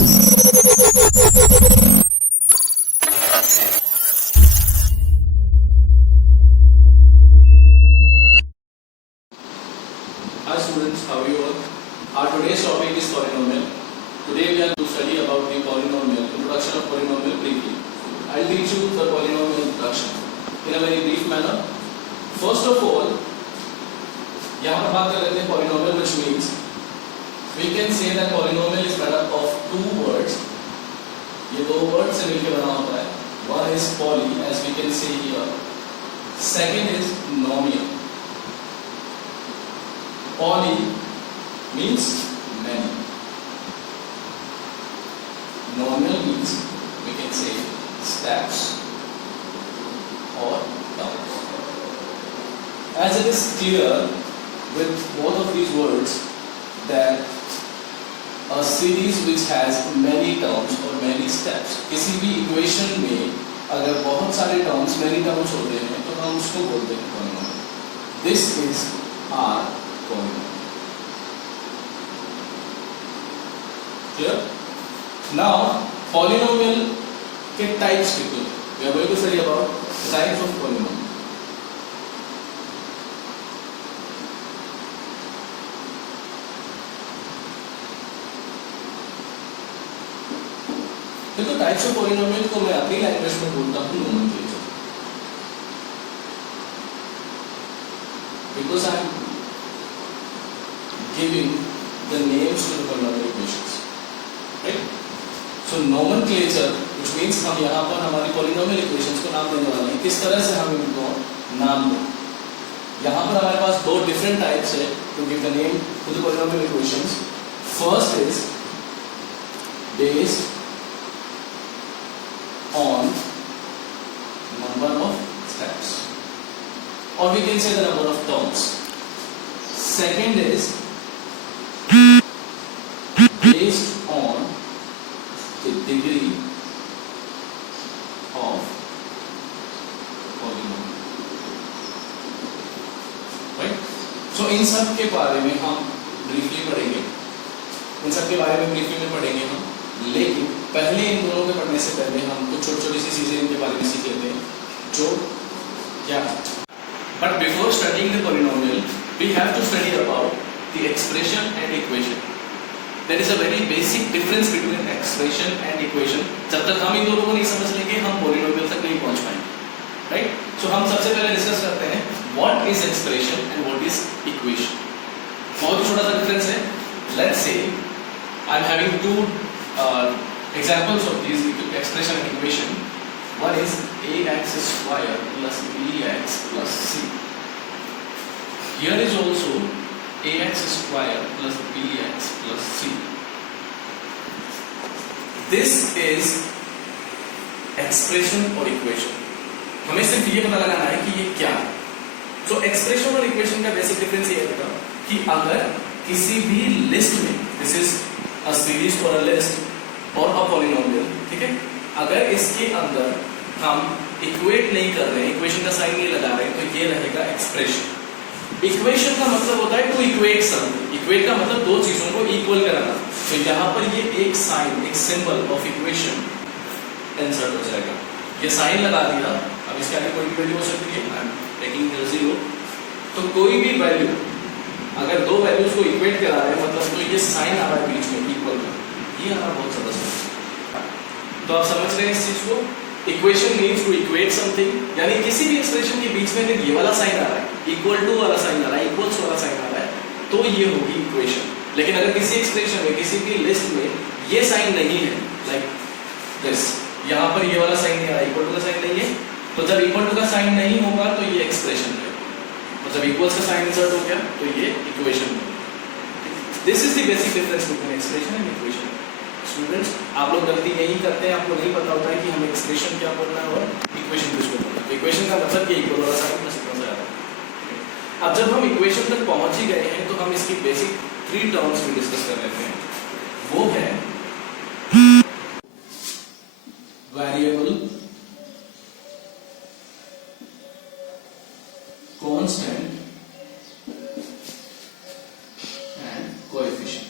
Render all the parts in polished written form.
Hi students, how are you all? Our today's topic is polynomial. Today we are going to study about the polynomial, introduction of polynomial briefly. I'll teach you the polynomial introduction in a very brief manner. First of all, यहाँ पर बात कर लेते हैं polynomial, which means we can say that polynomial is made up of two words. ये दो words से मिलकर बना होता है. One is poly, as we can see here. Second is nomial. Poly means many. Nomial means we can say steps or terms. As it is clear with both of these words that a series which has many terms or many steps, किसी भी equation में अगर बहुत सारे terms, many terms होते हैं तो हम उसको बोलते हैं polynomial. This is our polynomial. Clear? Now, polynomial के types कितने? We are going to study about types of polynomial. देखो टाइप्स ऑफ पॉलिनोमियल को मैं अपनी लैंग्वेज में बोलता हूँ nomenclature, because I am giving the names to the polynomial equations, right? So nomenclature which means हम यहाँ पर हमारी पॉलिनोमियल इक्वेशंस को नाम देने वाले हैं. किस तरह से हम इनको नाम दें? यहाँ पर हमारे पास दो डिफरेंट टाइप्स है to give the name to the polynomial equations. First is based on number of steps, or we can say the number of terms. Second is based on the degree of polynomial, right? So इन सब के बारे में हम briefly पढ़ेंगे, इन सब के बारे में ब्रीफली में पढ़ेंगे हम. लेकिन पहले इन दोनों के पढ़ने से पहले हम कुछ छोटी छोटी सी चीजें इनके बारे में सीख लेते हैं जो क्या है. But before studying the polynomial we have to study about the expression and equation. There is a very basic difference between expression and equation. जब तक हम इन दोनों को नहीं समझ लेंगे हम पॉलिनोमियल तक नहीं पहुंच पाएंगे, राइट? सो हम सबसे पहले डिस्कस करते हैं what is expression and what is equation. बहुत छोटा सा डिफरेंस है. Let's say I am having two examples of these expression and equation. One is ax square plus bx plus c. Here is also ax square plus bx plus c. This is expression or equation. हमें सिर्फ ये पता लगाना है कि ये क्या है. So expression और equation का basic difference ये है कि अगर किसी भी लिस्ट में, this is a series or a list और अ पॉलिनोमियल, ठीक है, अगर इसके अंदर हम इक्वेट नहीं कर रहे हैं, इक्वेशन का साइन नहीं लगा रहे हैं, तो ये रहेगा एक्सप्रेशन. इक्वेशन का मतलब होता है टू इक्वेट समथिंग. इक्वेट का मतलब दो चीजों को इक्वल कराना. तो यहाँ पर ये एक साइन, एक सिंबल ऑफ इक्वेशन इंसर्ट हो जाएगा. ये साइन लगा दिया. अब इसके आगे कोई भी वैल्यू हो सकती है. I am taking 0. तो कोई भी वैल्यू अगर दो वैल्यूज को इक्वेट करा रहे हैं मतलब तो ये साइन आ रहा है बीच में इक्वल का. ये हमारा बहुत ज्यादा समझ. तो आप समझ रहे हैं इस चीज को. Equation means to equate something, यानी किसी भी एक्सप्रेशन के बीच में अगर ये वाला साइन आ रहा है, इक्वल टू वाला साइन आ रहा है, इक्वल्स वाला साइन आ रहा है, तो ये होगी इक्वेशन. लेकिन अगर किसी एक्सप्रेशन में, किसी भी लिस्ट में ये साइन नहीं है, लाइक दिस, यहाँ पर ये वाला साइन नहीं आ रहा, इक्वल टू का साइन नहीं है, तो जब इक्वल टू का साइन नहीं होगा तो ये एक्सप्रेशन है. और जब इक्वल्स का साइन इंसर्ट हो गया तो ये इक्वेशन है. This is the basic difference between expression and equation. Students, आप लोग गलती यही करते हैं, आपको नहीं पता होता है कि हमें एक्सप्रेशन क्या बोलना है और इक्वेशन किसको बोलना है. इक्वेशन का मतलब ये इक्वल वाला साइन प्लस इक्वल से आ रहा है. अब जब हम इक्वेशन तक पहुंच ही गए हैं तो हम इसकी बेसिक 3 टर्म्स भी डिस्कस कर लेते हैं. वो है वेरिएबल, कांस्टेंट एंड कोएफिशिएंट.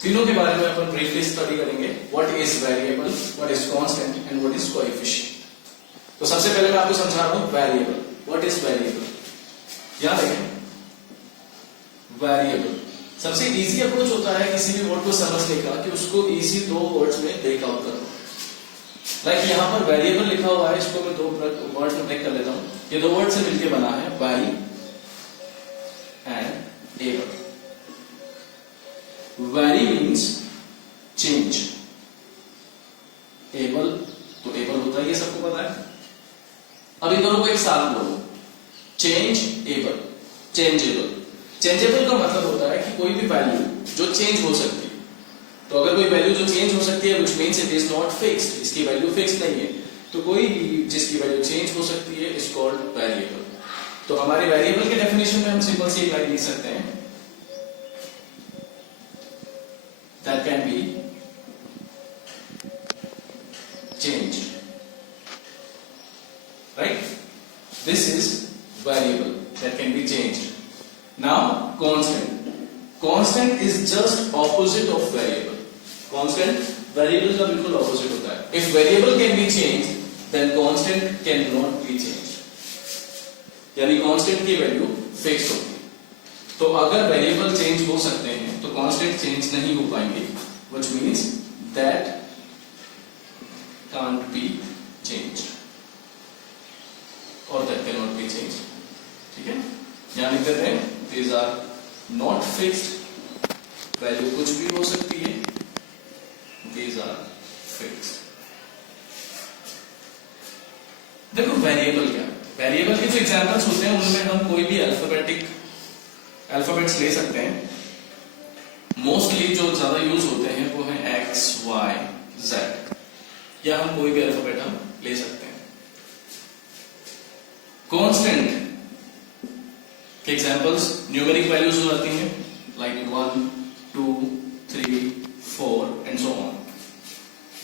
तीनों के बारे में अपन ब्रीफली स्टडी करेंगे। What is variable, what is constant and what is coefficient. तो सबसे पहले मैं आपको समझा रहा हूं वेरिएबल। What is variable? याद रखें, वेरिएबल सबसे इजी अप्रोच होता है किसी भी वर्ड को समझने का कि उसको इजी दो वर्ड्स में ब्रेक आउट करो। लाइक यहां पर वेरिएबल लिखा हुआ है, इसको मैं दो वर्ड में ब्रेक कर लेता हूं। ये दो वर्ड से मिलकर बना है very and able. Very means change, able तो एबल होता है, ये सबको पता है। अब इन दोनों को एक साथ बोलो, चेंज एबल, चेंजेबल। चेंजेबल का मतलब होता है कि कोई भी वैल्यू जो चेंज हो सकती है। तो अगर कोई वैल्यू जो चेंज हो सकती है which means it is not fixed, इसकी वैल्यू फिक्स्ड नहीं है, तो कोई भी जिसकी वैल्यू चेंज हो सकती है इज कॉल्ड वेरिएबल। तो हमारे वेरिएबल के डेफिनेशन में हम सिंपल सी एक लाइन लिख सकते हैं, that can be changed, right? This is variable that can be changed. Now constant, constant is just opposite of variable. Constant variable का बिल्कुल opposite होता है। If variable can be changed, then constant cannot be changed. यानी constant की value fix होती है। तो अगर वेरिएबल चेंज हो सकते हैं तो कांस्टेंट चेंज नहीं हो पाएंगे, which means that can't be changed और that can not be changed. ठीक है, यहां लिख देते हैं these are not fixed, value कुछ भी हो सकती है, दीज आर फिक्स्ड। देखो वेरिएबल क्या है, वेरिएबल के जो एग्जांपल्स होते हैं उनमें हम कोई भी अल्फाबेट्स ले सकते हैं। मोस्टली जो ज्यादा यूज होते हैं वो है एक्स, वाई, जेड, या हम कोई भी अल्फाबेट हम ले सकते हैं। कांस्टेंट के एग्जांपल्स न्यूमेरिक वैल्यूज हो जाती हैं, लाइक 1, 2, 3, 4 एंड सो ऑन।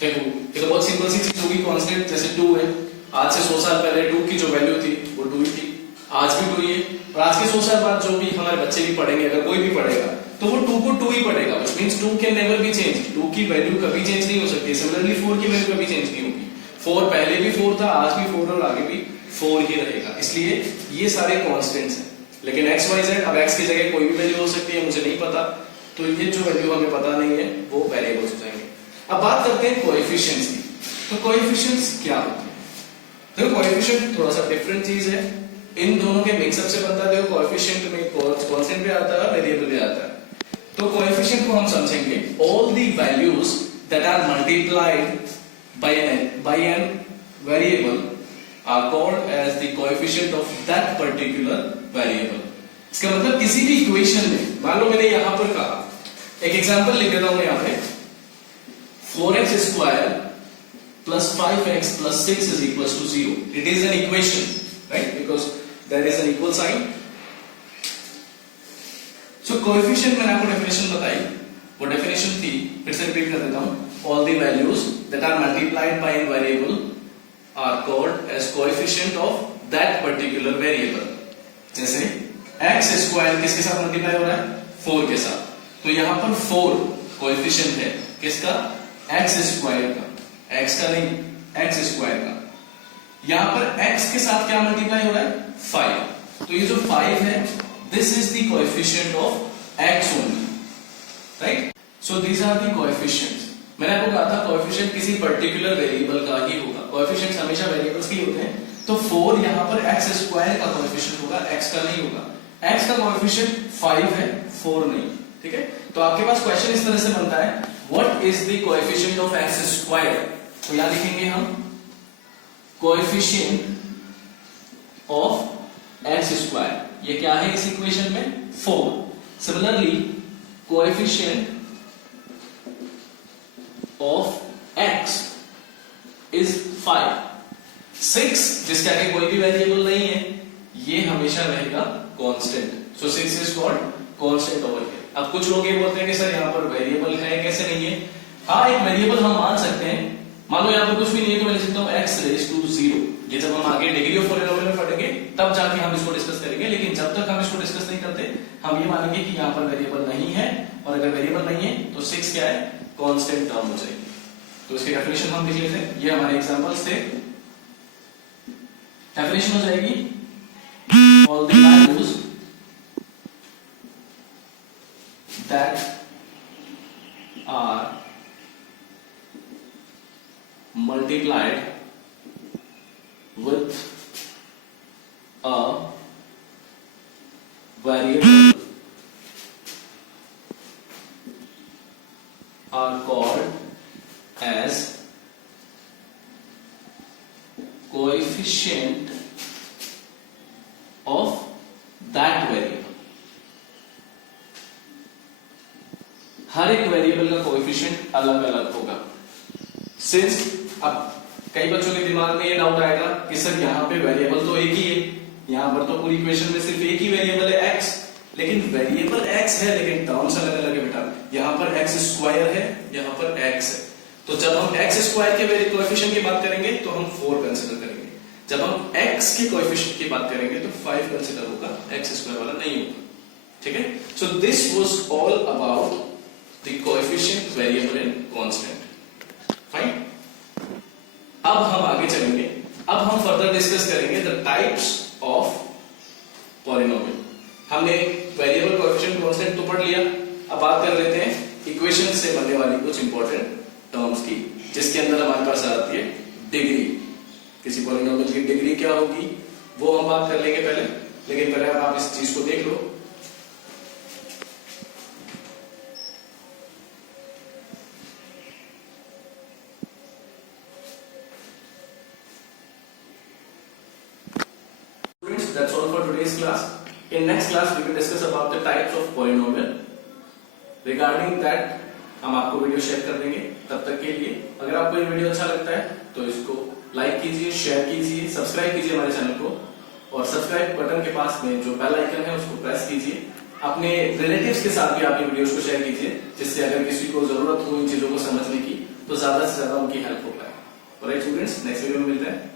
देखो ये तो बहुत सिंपल सी चीज होगी। कांस्टेंट जैसे 2 है, आज से 100 साल पहले 2 की जो वैल्यू थी वो 2 ही थी, आज भी 2 ही है, और आज के 100 साल बाद जो भी हमारे बच्चे भी पढ़ेंगे, अगर कोई भी पढ़ेगा तो वो 2 को 2 ही पढ़ेगा, which means 2 can never be change. 2 की वैल्यू कभी चेंज नहीं हो सकती। सिमिलरली 4 की वैल्यू कभी चेंज नहीं होगी। 4 पहले भी 4 था, आज भी 4 और आगे भी 4 ही रहेगा। इसलिए ये सारे कांस्टेंट्स हैं। लेकिन x y z, अब x की जगह कोई भी वैल्यू हो सकती है, मुझे नहीं पता, तो ये जो वैल्यू हमें पता नहीं है वो वेरिएबल्स हो जाएंगे। अब बात करते हैं कोएफिशिएंट्स की। तो कोएफिशिएंट्स क्या होते हैं? देखो कोएफिशिएंट थोड़ा सा डिफरेंट चीज है, इन दोनों के मिक्सअप से बनता है। देखो कोएफिशिएंट में कांस्टेंट भी आता है, वेरिएबल भी आता है। तो कोएफिशिएंट को हम समझेंगे all the values that are multiplied by an variable are called as the coefficient of that particular variable. इसका मतलब किसी भी इक्वेशन में, मान लो मैंने यहां पर कहा, एक एग्जांपल लिख देता हूं मैं यहां पे, 4x square plus 5x plus 6 is equals to 0. It is an equation, right? Because there is an equal sign. So coefficient मैंने आपको definition बताई, वो definition थी, फिर से repeat कर देता हूँ। All the values that are multiplied by a variable are called as coefficient of that particular variable. जैसे x स्क्वायर किसके साथ मल्टीप्लाई हो रहा है? 4 के साथ। तो यहाँ पर 4 coefficient है किसका? x स्क्वायर का, x का नहीं, x स्क्वायर का। यहां पर x के साथ क्या मल्टीप्लाई हो रहा है? 5। तो ये जो 5 है, this is the coefficient of x only, right? So these are the coefficients. मैंने आपको कहा था कोएफिशिएंट किसी पर्टिकुलर वेरिएबल का ही होगा। कोएफिशिएंट्स हमेशा वेरिएबल्स के होते हैं। तो 4 यहां पर x स्क्वायर का कोएफिशिएंट होगा, x का नहीं होगा। x का कोएफिशिएंट 5 है, 4 नहीं, ठीक है? तो आपके पास क्वेश्चन इस तरह से बनता है, what is the coefficient of x square? तो यहां लिखेंगे हम कोएफिशिएंट ऑफ x स्क्वायर। ये क्या है इस इक्वेशन में? 4। Similarly coefficient of x is 5। 6 जिसके आगे कोई भी वेरिएबल नहीं है, ये हमेशा रहेगा constant. So 6 is called constant over here. अब कुछ लोग ये बोलते हैं कि सर यहाँ पर वेरिएबल है, कैसे नहीं है? हाँ, एक वेरिएबल हम मान सकते हैं। मान लो यहाँ पर कुछ भी नहीं है तो मैं लिख सकता हूँ x raised to 0। ये जब हम आगे डिग्री ऑफ पॉलिनोमियल में पढ़ेंगे तब जाके हम इसको डिस्कस करेंगे, लेकिन जब तक हम इसको डिस्कस नहीं करते हम ये मानेंगे कि यहाँ पर वेरिएबल नहीं है, और अगर वेरिएबल नहीं है तो 6 क्या है, कांस्टेंट टर्म हो जाएगी। तो इसकी डेफिनेशन हम देख लेते हैं, ये हमारे एग्जांपल्स थे। डेफिनेशन हो जाएगी all the values that are multiplied with a variable are called as coefficient of that variable। हर एक वेरिएबल का कोएफिशिएंट अलग अलग होगा। सिंस अब कई बच्चों के दिमाग में ये डाउट आएगा कि सर यहाँ पे वेरिएबल तो एक ही है, यहाँ पर तो पूरी इक्वेशन में सिर्फ एक ही वेरिएबल है x, लेकिन वेरिएबल x है लेकिन टर्म्स अलग अलग है बेटा। यहाँ पर x स्क्वायर है, यहाँ पर x है। तो जब हम x स्क्वायर के कोएफिशिएंट की बात करेंगे तो हम 4 कंसीडर करेंगे, जब हम x के कोएफिशिएंट की बात करेंगे तो 5 कंसीडर होगा, x स्क्वायर वाला नहीं होगा। ठीक है, so this was all about the coefficient, variable and constant. Fine, अब हम आगे चलेंगे, अब हम फर्दर डिस्कस करेंगे द टाइप्स ऑफ पॉलिनोमियल। हमने वेरिएबल, कोएफिशिएंट, कांस्टेंट तो पढ़ लिया, अब बात कर लेते हैं इक्वेशन से बनने वाली कुछ इंपॉर्टेंट टर्म्स की, जिसके अंदर हमारे पास आती है डिग्री। किसी पॉलिनोमियल की डिग्री क्या होगी वो हम बात कर लेंगे पहले, लेकिन पहले अब आप इस चीज को देख लो। That's all for today's class. In next class, we will discuss about the types of polynomial. Regarding that, हम आपको वीडियो शेयर कर देंगे। तब तक के लिए अगर आपको ये वीडियो अच्छा लगता है तो इसको लाइक कीजिए, शेयर कीजिए, सब्सक्राइब कीजिए हमारे चैनल को, और सब्सक्राइब बटन के पास में जो बेल आइकन है उसको प्रेस कीजिए। अपने रिलेटिव्स के साथ भी आप ये वीडियोस को शेयर कीजिए, जिससे अगर किसी को जरूरत हो इन चीजों को समझने की तो ज्यादा से ज्यादा उनकी हेल्प हो पाए। ऑलराइट स्टूडेंट्स, नेक्स्ट वीडियो में मिलते हैं।